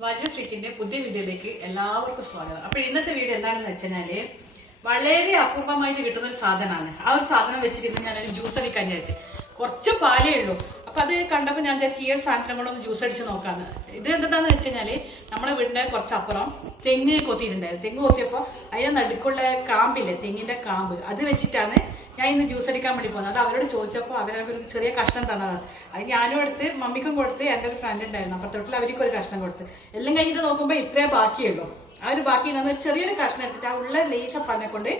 വാജു ഫ്ലിക്കിന്റെ പുതിയ വീഡിയോയിലേക്ക് എല്ലാവർക്കും സ്വാഗതം. അപ്പോൾ ഇന്നത്തെ വീഡിയോ എന്താണെന്ന് വെച്ചാല് വളരെ അപൂർവമായിട്ട് കിട്ടുന്ന ഒരു സാധനമാണ്. ആ ഒരു സാധനം വെച്ചിട്ട് ഞാനൊരു ജ്യൂസ് അടിക്കാൻ വിചാരിച്ചു. കുറച്ച് പാലേ ഉള്ളൂ. അപ്പൊ അത് കണ്ടപ്പോൾ ഞാൻ വിചാരിച്ചു ഈ ഒരു സാധനം കൂടെ ഒന്ന് ജ്യൂസ് അടിച്ച് നോക്കാന്ന്. ഇത് എന്താണെന്ന് വെച്ചാല് നമ്മുടെ വീടിന്റെ കുറച്ചപ്പുറം തെങ്ങ് കൊത്തിയിട്ടുണ്ടായിരുന്നു. തെങ്ങ് കൊത്തിയപ്പോൾ അതിന്റെ നടുക്കുള്ള കാമ്പില്ലേ, തെങ്ങിന്റെ കാമ്പ്, അത് വെച്ചിട്ടാണ് ഞാൻ ഇന്ന് ജ്യൂസ് അടിക്കാൻ വേണ്ടി പോകുന്നത്. അത് അവരോട് ചോദിച്ചപ്പോൾ അവരൊരു ചെറിയ കഷ്ണം തന്നതാണ്. അത് ഞാനും എടുത്ത് മമ്മിക്കും കൊടുത്ത് എൻ്റെ ഒരു ഫ്രണ്ട് ഉണ്ടായിരുന്നു അപ്പുറത്തോട്ടിൽ അവർക്കും ഒരു കഷ്ണം കൊടുത്ത്. എല്ലാം കഴിഞ്ഞിട്ട് നോക്കുമ്പോൾ ഇത്രേ ബാക്കിയുള്ളൂ. ആ ഒരു ബാക്കി ചെറിയൊരു കഷ്ണം എടുത്തിട്ട് ആ ഉള്ള ലേശ പറഞ്ഞെ കൊണ്ട്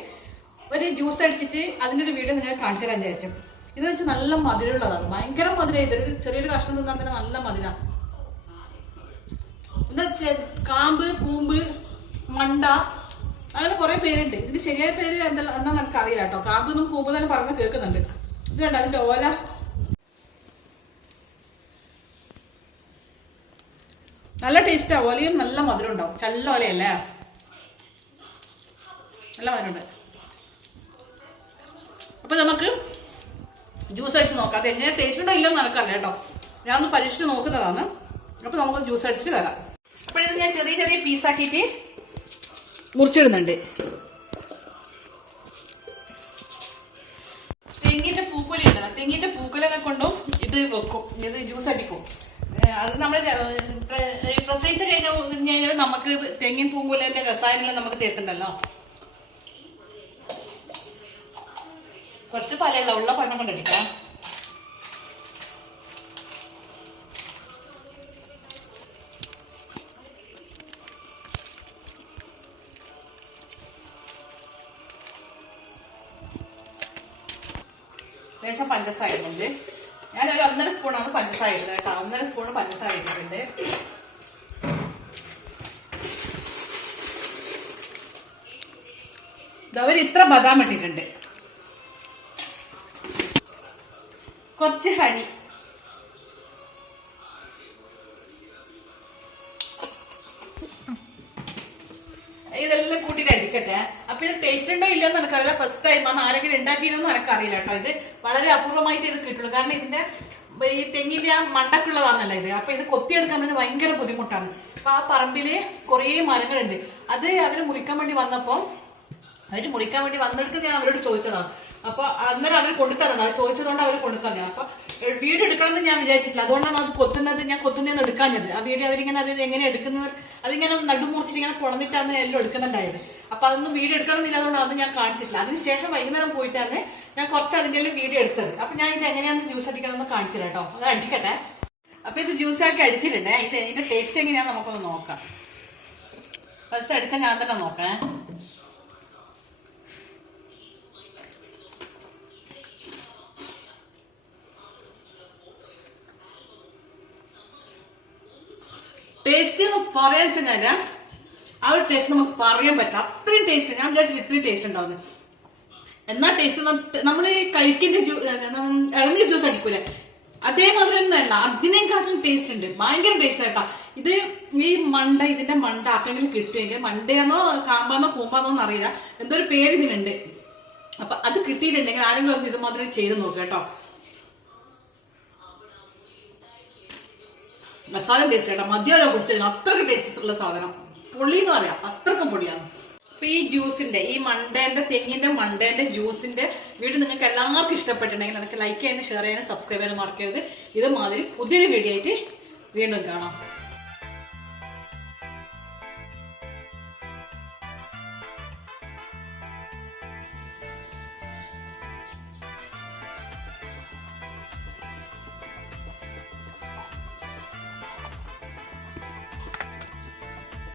ഒരു ജ്യൂസ് അടിച്ചിട്ട് അതിൻ്റെ ഒരു വീഡിയോ നിങ്ങൾ കാണിച്ചു തരാൻ വിചാരിച്ചു. ഇതെന്ന് വെച്ചാൽ നല്ല മധുരമുള്ളതാണ്, ഭയങ്കര മധുരം. ഇതൊരു ചെറിയൊരു കഷ്ണം തിന്നാൽ തന്നെ നല്ല മധുര. എന്താ കാമ്പ്, കൂമ്പ്, മണ്ട, അങ്ങനെ കുറെ പേരുണ്ട്. ഇതിന്റെ ശരിയായ പേര് എന്താണെന്ന് എനിക്ക് അറിയില്ല കേട്ടോ. കാമ്പെന്നും പൂമ്പ് തന്നെ പറഞ്ഞ് കേൾക്കുന്നുണ്ട്. ഇത് കണ്ട അതിന്റെ ഓല നല്ല ടേസ്റ്റാ. ഓലയും നല്ല മധുരം ഉണ്ടാവും. ചള്ള ഓലയല്ലേ, നല്ല മധുരമുണ്ട്. അപ്പൊ നമുക്ക് ജ്യൂസ് അടിച്ച് നോക്കാം. അത് എങ്ങനെ ടേസ്റ്റ് ഉണ്ടോ ഇല്ലെന്ന് എനിക്കറിയാം കേട്ടോ. ഞാൻ ഒന്ന് പരീക്ഷിച്ച് നോക്കുന്നതാണ്. അപ്പൊ നമുക്ക് ജ്യൂസ് അടിച്ചിട്ട് വരാം. അപ്പോഴിത് ഞാൻ ചെറിയ ചെറിയ പീസാക്കിയിട്ട് മുറിച്ചിടുന്നുണ്ട്. തെങ്ങിന്റെ പൂക്കുല ഉണ്ടല്ലോ, തെങ്ങിന്റെ പൂക്കുലനെ കൊണ്ടും ഇത് വെക്കും, ഇത് ജ്യൂസ് അടിക്കും. അത് നമ്മൾ പ്രസവിച്ച് കഴിഞ്ഞാൽ നമുക്ക് തെങ്ങിൻ പൂങ്കുലന്റെ രസായനങ്ങൾ നമുക്ക് തേട്ടുണ്ടല്ലോ. കുറച്ച് പലയുള്ള ഉള്ള പനം കൊണ്ടടിക്കാം. ലേശം പഞ്ചസാര ഇടുന്നുണ്ട്. ഞാനൊരു 1.5 സ്പൂണാണ് പഞ്ചസാര ഇടുന്നത് കേട്ടോ. 1.5 സ്പൂൺ പഞ്ചസാര ഇട്ടിട്ടുണ്ട്. ഇതവർ ഇത്ര ബദാം ഇട്ടിട്ടുണ്ട്. കുറച്ച് ഹണി, ഇതെല്ലാം കൂട്ടിയിട്ട് അടിക്കട്ടെ. അപ്പൊ ഇത് ടേസ്റ്റ് ഉണ്ടോ ഇല്ലെന്ന് എനിക്കറിയില്ല. ഫസ്റ്റ് ടൈമാണ് ആരെങ്കിലും ഉണ്ടാക്കിയെന്നൊന്നും എനിക്കറിയില്ല കേട്ടോ. ഇത് വളരെ അപൂർവമായിട്ട് ഇത് കിട്ടുള്ളൂ. കാരണം ഇതിന്റെ ഈ തെങ്ങിന്റെ ആ മണ്ടക്കുള്ളതാണല്ലോ ഇത്. അപ്പൊ ഇത് കൊത്തിയെടുക്കാൻ വേണ്ടി ഭയങ്കര ബുദ്ധിമുട്ടാണ്. അപ്പൊ ആ പറമ്പില് കുറേ മരങ്ങളുണ്ട്. അത് അവര് മുറിക്കാൻ വേണ്ടി വന്നപ്പോ വന്നെടുത്ത് ഞാൻ അവരോട് ചോദിച്ചതാണ്. അപ്പൊ അന്നേരം അവർ കൊണ്ടുതന്നത്, അത് ചോദിച്ചതുകൊണ്ട് അവർ കൊണ്ടുതന്നെ. അപ്പൊ വീഡിയോ എടുക്കണമെന്ന് ഞാൻ വിചാരിച്ചിട്ടില്ല. അതുകൊണ്ടാണ് അത് ഞാൻ കൊത്തുന്നതെന്ന് എടുക്കാഞ്ഞത്. ആ വീഡിയോ അവരിങ്ങനെ അത് എങ്ങനെ എടുക്കുന്നത്, അതിങ്ങനെ നടുമുറിച്ചിട്ട് ഇങ്ങനെ പൊളന്നിട്ടാണ് എല്ലാം എടുക്കുന്നുണ്ടായത്. അപ്പൊ അതൊന്നും വീഡിയോ എടുക്കണമെന്നില്ല, അതുകൊണ്ട് അത് ഞാൻ കാണിച്ചിട്ടില്ല. അതിനുശേഷം വൈകുന്നേരം പോയിട്ടാണ് ഞാൻ കുറച്ച് അതിന്റെ വീഡിയോ എടുത്തത്. അപ്പൊ ഞാൻ ഇത് എങ്ങനെയാണെന്ന് ജ്യൂസ് അടിക്കാതെന്ന് കാണിച്ചില്ല കേട്ടോ. അത് അടിക്കട്ടെ. അപ്പൊ ഇത് ജ്യൂസ് ആക്കി അടിച്ചിട്ടുണ്ട്. ഇതിന്റെ ടേസ്റ്റ് എങ്ങനെയാന്ന് നമുക്കൊന്ന് നോക്കാം. ഫസ്റ്റ് അടിച്ച ഞാൻ തന്നെ നോക്കാം. ടേസ്റ്റ് എന്ന് പറയാൻ വെച്ചാൽ ആ ഒരു ടേസ്റ്റ് നമുക്ക് പറയാൻ പറ്റില്ല. അത്രയും ടേസ്റ്റ്. ഞാൻ വിചാരിച്ചില്ല ഇത്രയും ടേസ്റ്റ് ഉണ്ടാവുന്നത്. എന്നാ ടേസ്റ്റ് നമ്മൾ കഴിക്കുന്ന ഇളനീർ ജ്യൂസ് അടിക്കൂലേ, അതേമാതിരി ഒന്നല്ല, അതിനേക്കാട്ടിലും ടേസ്റ്റ് ഉണ്ട്. ഭയങ്കര ടേസ്റ്റ് ആയിട്ടാ. ഇത് ഈ മണ്ട, ഇതിന്റെ മണ്ട ആർക്കെങ്കിലും കിട്ടുമെങ്കിൽ, മണ്ടയാന്നോ കാമ്പാന്നോ കൂമ്പാന്നോ അറിയില്ല, എന്തോ ഒരു പേര് ഇതിനുണ്ട്. അപ്പൊ അത് കിട്ടിയിട്ടുണ്ടെങ്കിൽ ആരെങ്കിലും ഇതുമാതിരി ചെയ്ത് നോക്കുക കേട്ടോ. മസാല ടേസ്റ്റ് ആയിട്ടാ. മദ്യമല്ല കുടിച്ചു അത്രക്ക് ടേസ്റ്റ് ഉള്ള സാധനം. പൊള്ളി എന്ന് പറയാം, അത്രക്ക് പൊടിയാണ്. അപ്പൊ ഈ ജ്യൂസിന്റെ, ഈ തെങ്ങിന്റെ മണ്ടേന്റെ ജ്യൂസിന്റെ വീഡിയോ നിങ്ങൾക്ക് എല്ലാവർക്കും ഇഷ്ടപ്പെട്ടിട്ടുണ്ടെങ്കിൽ എനിക്ക് ലൈക്ക് ചെയ്യാനും ഷെയർ ചെയ്യാനും സബ്സ്ക്രൈബ് ചെയ്യാനും മറക്കരുത്. ഇതുമാതിരി പുതിയൊരു വീഡിയോ ആയിട്ട് വീണ്ടും കാണാം.